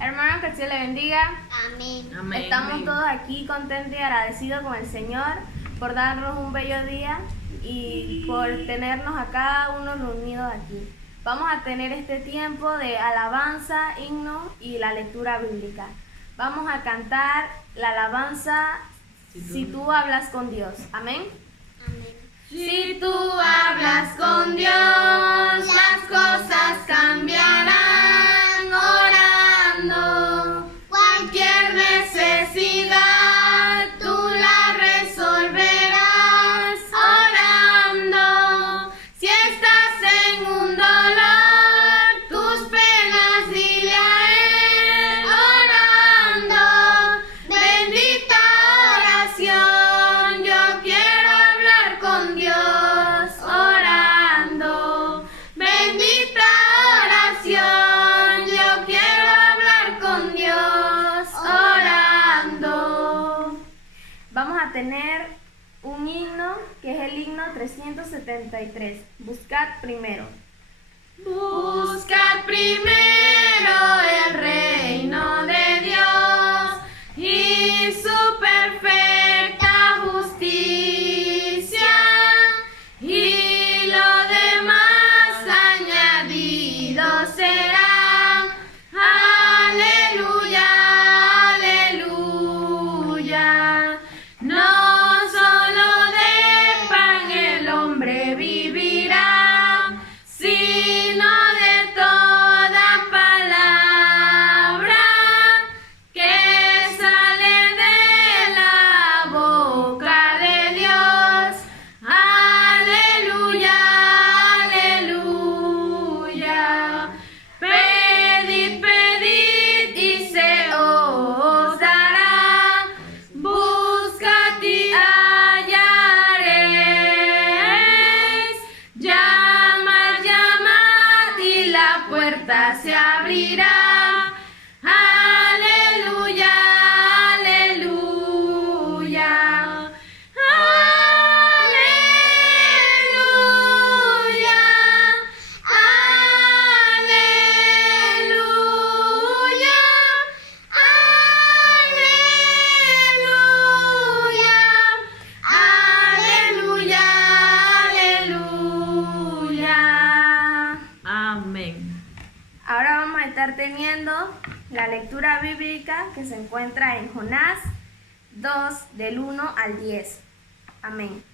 Hermano, que el Señor le bendiga. Amén. Amén. Estamos todos aquí contentos y agradecidos con el Señor por darnos un bello día y por tenernos a cada uno reunidos aquí. Vamos a tener este tiempo de alabanza, himno y la lectura bíblica. Vamos a cantar la alabanza Si tú hablas con Dios. Amén. Amén. Si tú hablas con Dios, las cosas cambiarán orando. Cualquier necesidad tú la resolverás orando. Si estás en un dolor, tus penas dile a Él orando. Bendita oración, yo quiero hablar con Dios orando. Bendita oración, yo quiero hablar con Dios orando. Vamos a tener un himno que es el himno 373. Buscad primero. Buscad primero el reino de Dios y su perfecta justicia, y lo demás añadido será. Aleluya, aleluya. No solo de pan el hombre vivirá, sino de toda palabra que sale de la boca de Dios. Aleluya, aleluya. Pedid, pedid y se os dará. Buscad y hallaréis. Llamad, llamad y la puerta se abrirá. Aleluya, aleluya. Aleluya, aleluya, aleluya, aleluya, aleluya. Amén. Ahora vamos a estar teniendo la lectura bíblica que se encuentra en Jonás 2, del 1 al 10. Amén.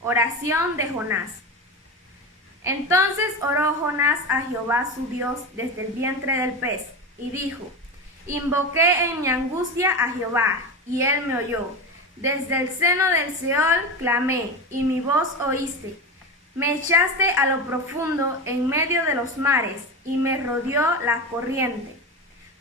Oración de Jonás. Entonces oró Jonás a Jehová su Dios desde el vientre del pez, y dijo: Invoqué en mi angustia a Jehová, y él me oyó. Desde el seno del Seol clamé, y mi voz oíste. Me echaste a lo profundo en medio de los mares, y me rodeó la corriente.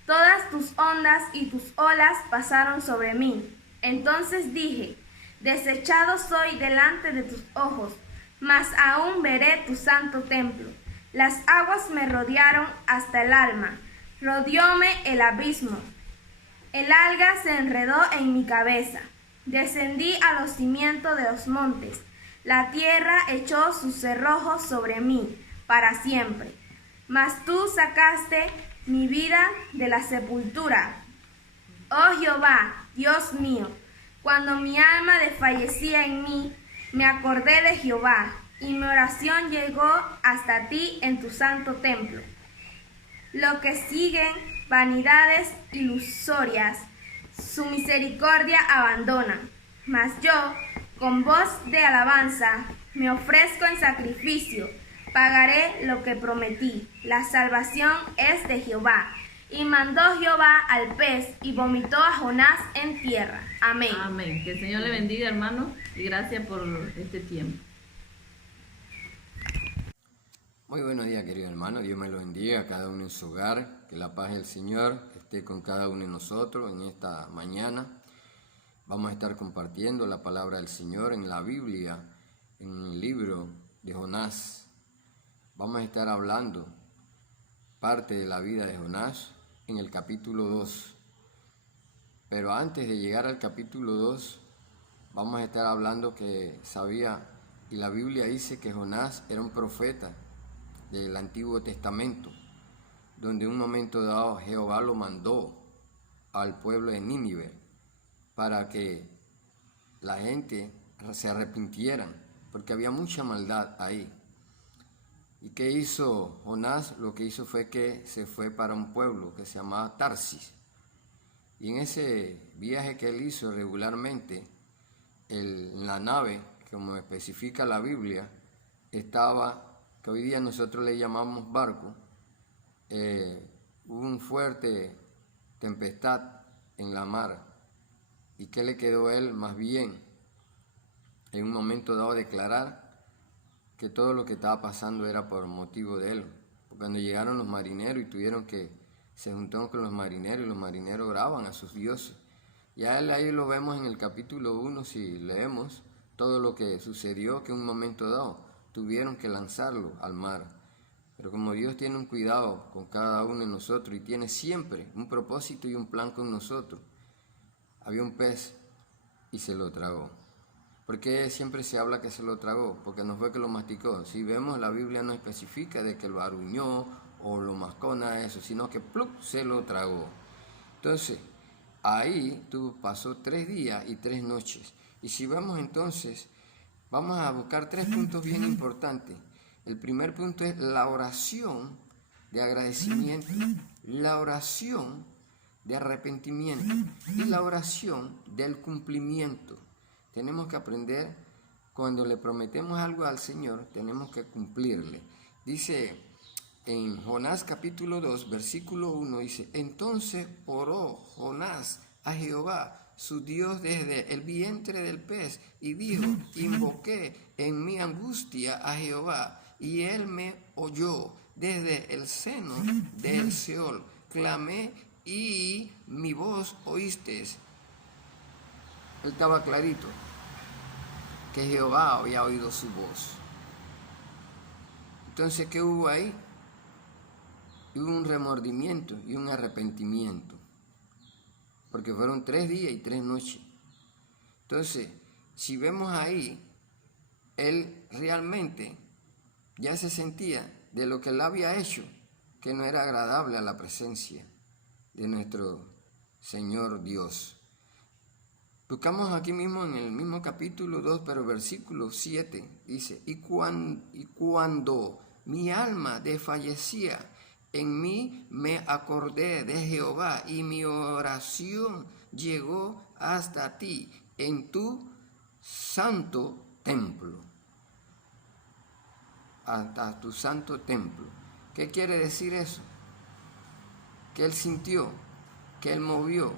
Todas tus ondas y tus olas pasaron sobre mí. Entonces dije: desechado soy delante de tus ojos, mas aún veré tu santo templo. Las aguas me rodearon hasta el alma, rodeóme el abismo. El alga se enredó en mi cabeza. Descendí a los cimientos de los montes. La tierra echó sus cerrojos sobre mí para siempre. Mas tú sacaste mi vida de la sepultura. Oh Jehová, Dios mío, cuando mi alma desfallecía en mí, me acordé de Jehová, y mi oración llegó hasta ti en tu santo templo. Lo que siguen vanidades ilusorias, su misericordia abandonan. Mas yo, con voz de alabanza, me ofrezco en sacrificio, pagaré lo que prometí. La salvación es de Jehová. Y mandó Jehová al pez y vomitó a Jonás en tierra. Amén. Amén. Que el Señor le bendiga, hermano, y gracias por este tiempo. Muy buenos días, querido hermano. Dios me lo bendiga a cada uno en su hogar. Que la paz del Señor esté con cada uno de nosotros en esta mañana. Vamos a estar compartiendo la palabra del Señor en la Biblia, en el libro de Jonás. Vamos a estar hablando parte de la vida de Jonás en el capítulo 2. Pero antes de llegar al capítulo 2, vamos a estar hablando que sabía, y la Biblia dice que Jonás era un profeta del Antiguo Testamento. donde en un momento dado Jehová lo mandó al pueblo de Nínive para que la gente se arrepintieran, porque había mucha maldad ahí. ¿Y qué hizo Jonás? Lo que hizo fue que se fue para un pueblo que se llamaba Tarsis. Y en ese viaje que él hizo regularmente, en la nave, como especifica la Biblia, estaba, que hoy día nosotros le llamamos barco, hubo un fuerte tempestad en la mar. ¿Y qué le quedó a él? Más bien, en un momento dado, declarar que todo lo que estaba pasando era por motivo de él. Porque cuando llegaron los marineros y se juntaron con los marineros, y los marineros oraban a sus dioses. Ya ahí lo vemos en el capítulo 1, si leemos todo lo que sucedió, que en un momento dado tuvieron que lanzarlo al mar. Pero como Dios tiene un cuidado con cada uno de nosotros y tiene siempre un propósito y un plan con nosotros, había un pez y se lo tragó. ¿Por qué siempre se habla que se lo tragó? Porque no fue que lo masticó. Si vemos, la Biblia no especifica de que lo aruñó o lo mascó, nada de eso, sino que ¡plup!, se lo tragó. Entonces, ahí pasó 3 días y 3 noches. Y si vamos entonces, vamos a buscar 3 puntos bien importantes. El primer punto es la oración de agradecimiento, la oración de arrepentimiento y la oración del cumplimiento. Tenemos que aprender, cuando le prometemos algo al Señor, tenemos que cumplirle. Dice en Jonás capítulo 2, versículo 1, dice: entonces oró Jonás a Jehová, su Dios, desde el vientre del pez, y dijo: invoqué en mi angustia a Jehová, y él me oyó desde el seno del Seol. Clamé y mi voz oísteis. Él estaba clarito que Jehová había oído su voz. Entonces, ¿qué hubo ahí? Hubo un remordimiento y un arrepentimiento, porque fueron 3 días y 3 noches. Entonces, si vemos ahí, él realmente ya se sentía de lo que él había hecho, que no era agradable a la presencia de nuestro Señor Dios. Buscamos aquí mismo en el mismo capítulo 2, pero versículo 7, dice: y cuando mi alma desfallecía, en mí me acordé de Jehová, y mi oración llegó hasta ti en tu santo templo. Hasta tu santo templo. ¿Qué quiere decir eso? Que él sintió, que él movió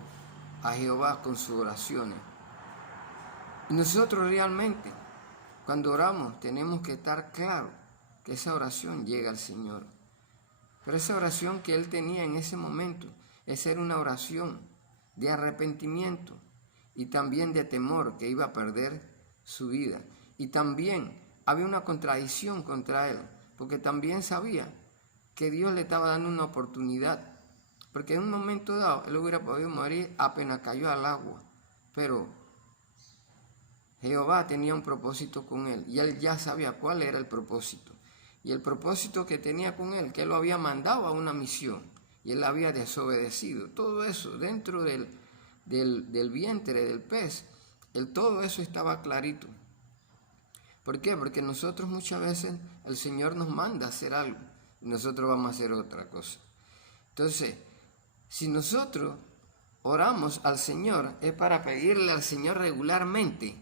a Jehová con sus oraciones. Y nosotros realmente, cuando oramos, tenemos que estar claros que esa oración llega al Señor. Pero esa oración que él tenía en ese momento, esa era una oración de arrepentimiento y también de temor que iba a perder su vida. Y también había una contradicción contra él, porque también sabía que Dios le estaba dando una oportunidad. Porque en un momento dado él hubiera podido morir apenas cayó al agua. Pero Jehová tenía un propósito con él y él ya sabía cuál era el propósito. Y el propósito que tenía con él, que él lo había mandado a una misión y él había desobedecido. Todo eso dentro del vientre del pez, todo eso estaba clarito. ¿Por qué? Porque nosotros muchas veces el Señor nos manda a hacer algo y nosotros vamos a hacer otra cosa. Entonces, si nosotros oramos al Señor, es para pedirle al Señor regularmente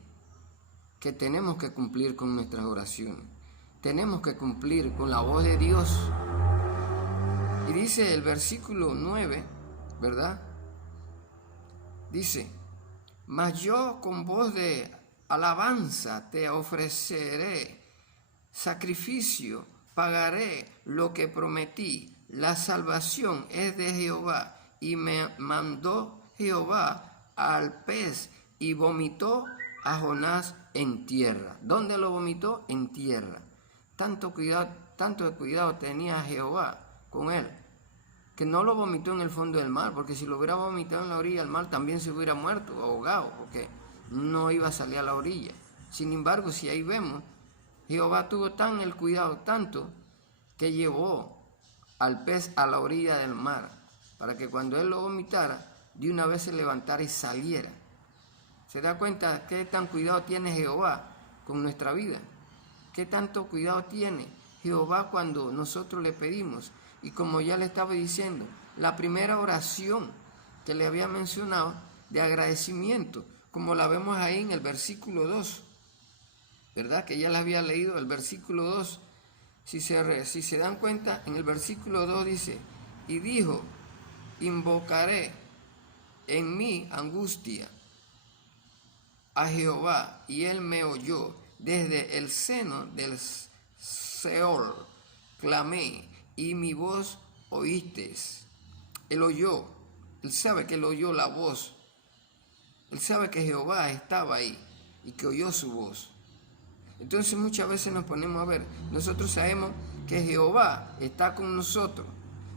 que tenemos que cumplir con nuestras oraciones. Tenemos que cumplir con la voz de Dios. Y dice el versículo 9, ¿verdad? Dice: mas yo con voz de alabanza te ofreceré sacrificio, pagaré lo que prometí. La salvación es de Jehová. Y me mandó Jehová al pez y vomitó a Jonás en tierra. ¿Dónde lo vomitó? En tierra. Tanto cuidado tenía Jehová con él, que no lo vomitó en el fondo del mar, porque si lo hubiera vomitado en la orilla del mar también se hubiera muerto, ahogado, porque no iba a salir a la orilla. Sin embargo, si ahí vemos, Jehová tuvo tan el cuidado, tanto, que llevó al pez a la orilla del mar, para que cuando él lo vomitara, de una vez se levantara y saliera. ¿Se da cuenta qué tan cuidado tiene Jehová con nuestra vida? ¿Qué tanto cuidado tiene Jehová cuando nosotros le pedimos? Y como ya le estaba diciendo, la primera oración que le había mencionado de agradecimiento, como la vemos ahí en el versículo 2, ¿verdad? Que ya la había leído el versículo 2. Si se dan cuenta, en el versículo 2 dice, y dijo, invocaré en mi angustia a Jehová, y él me oyó. Desde el seno del Seol clamé, y mi voz oísteis. Él oyó, él sabe que él oyó la voz. Él sabe que Jehová estaba ahí y que oyó su voz. Entonces muchas veces nos ponemos a ver, nosotros sabemos que Jehová está con nosotros,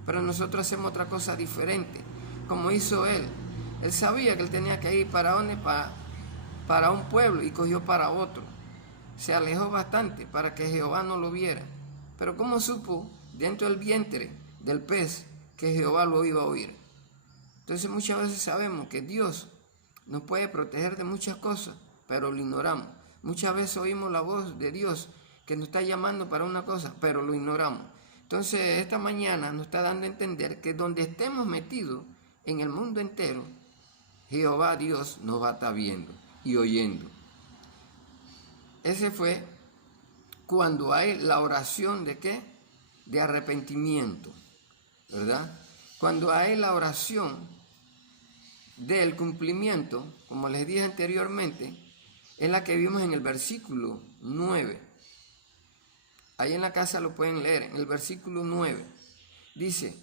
pero nosotros hacemos otra cosa diferente, como hizo él. Él sabía que él tenía que ir para dónde, para un pueblo, y cogió para otro. Se alejó bastante para que Jehová no lo viera. Pero ¿cómo supo dentro del vientre del pez que Jehová lo iba a oír? Entonces muchas veces sabemos que Dios nos puede proteger de muchas cosas, pero lo ignoramos. Muchas veces oímos la voz de Dios que nos está llamando para una cosa, pero lo ignoramos. Entonces esta mañana nos está dando a entender que donde estemos metidos en el mundo entero, Jehová Dios nos va a estar viendo y oyendo. Ese fue cuando hay la oración de ¿qué? De arrepentimiento, ¿verdad? Cuando hay la oración del cumplimiento, como les dije anteriormente, es la que vimos en el versículo 9. Ahí en la casa lo pueden leer, en el versículo 9. Dice,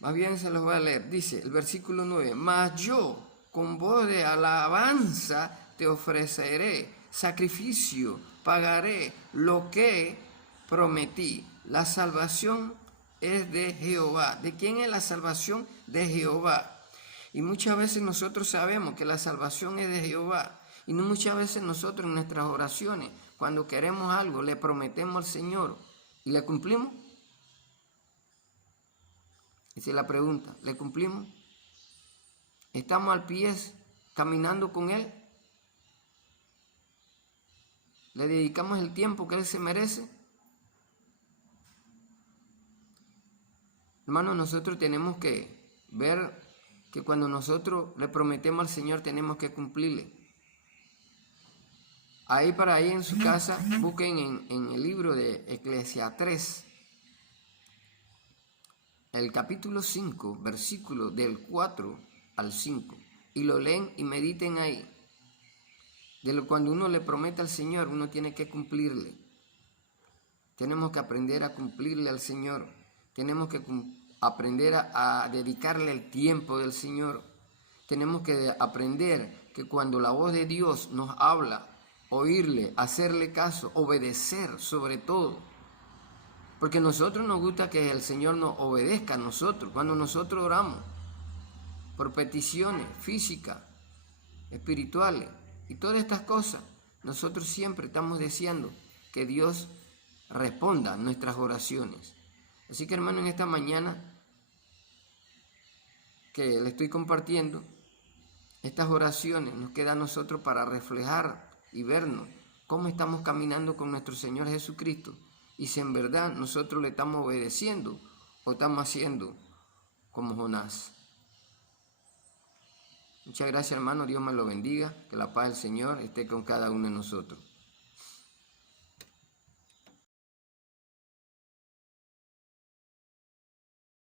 más bien se los voy a leer, dice el versículo 9, mas yo con voz de alabanza te ofreceré sacrificio, pagaré lo que prometí. La salvación es de Jehová. ¿De quién es la salvación? De Jehová. Y muchas veces nosotros sabemos que la salvación es de Jehová. Y no muchas veces nosotros en nuestras oraciones, cuando queremos algo, le prometemos al Señor y le cumplimos. Esa es la pregunta, ¿le cumplimos? ¿Estamos al pie caminando con Él? ¿Le dedicamos el tiempo que Él se merece? Hermanos, nosotros tenemos que ver que cuando nosotros le prometemos al Señor tenemos que cumplirle. Ahí en su casa, busquen en el libro de Eclesiastés, el capítulo 5, versículo del 4 al 5, y lo leen y mediten ahí. Cuando uno le promete al Señor, uno tiene que cumplirle. Tenemos que aprender a cumplirle al Señor. Tenemos que aprender a dedicarle el tiempo del Señor. Tenemos que aprender que cuando la voz de Dios nos habla, oírle, hacerle caso, obedecer sobre todo. Porque a nosotros nos gusta que el Señor nos obedezca a nosotros. Cuando nosotros oramos por peticiones físicas, espirituales y todas estas cosas, nosotros siempre estamos deseando que Dios responda a nuestras oraciones. Así que, hermano, en esta mañana que le estoy compartiendo, estas oraciones nos quedan a nosotros para reflejar y vernos cómo estamos caminando con nuestro Señor Jesucristo y si en verdad nosotros le estamos obedeciendo o estamos haciendo como Jonás. Muchas gracias, hermano. Dios me lo bendiga. Que la paz del Señor esté con cada uno de nosotros.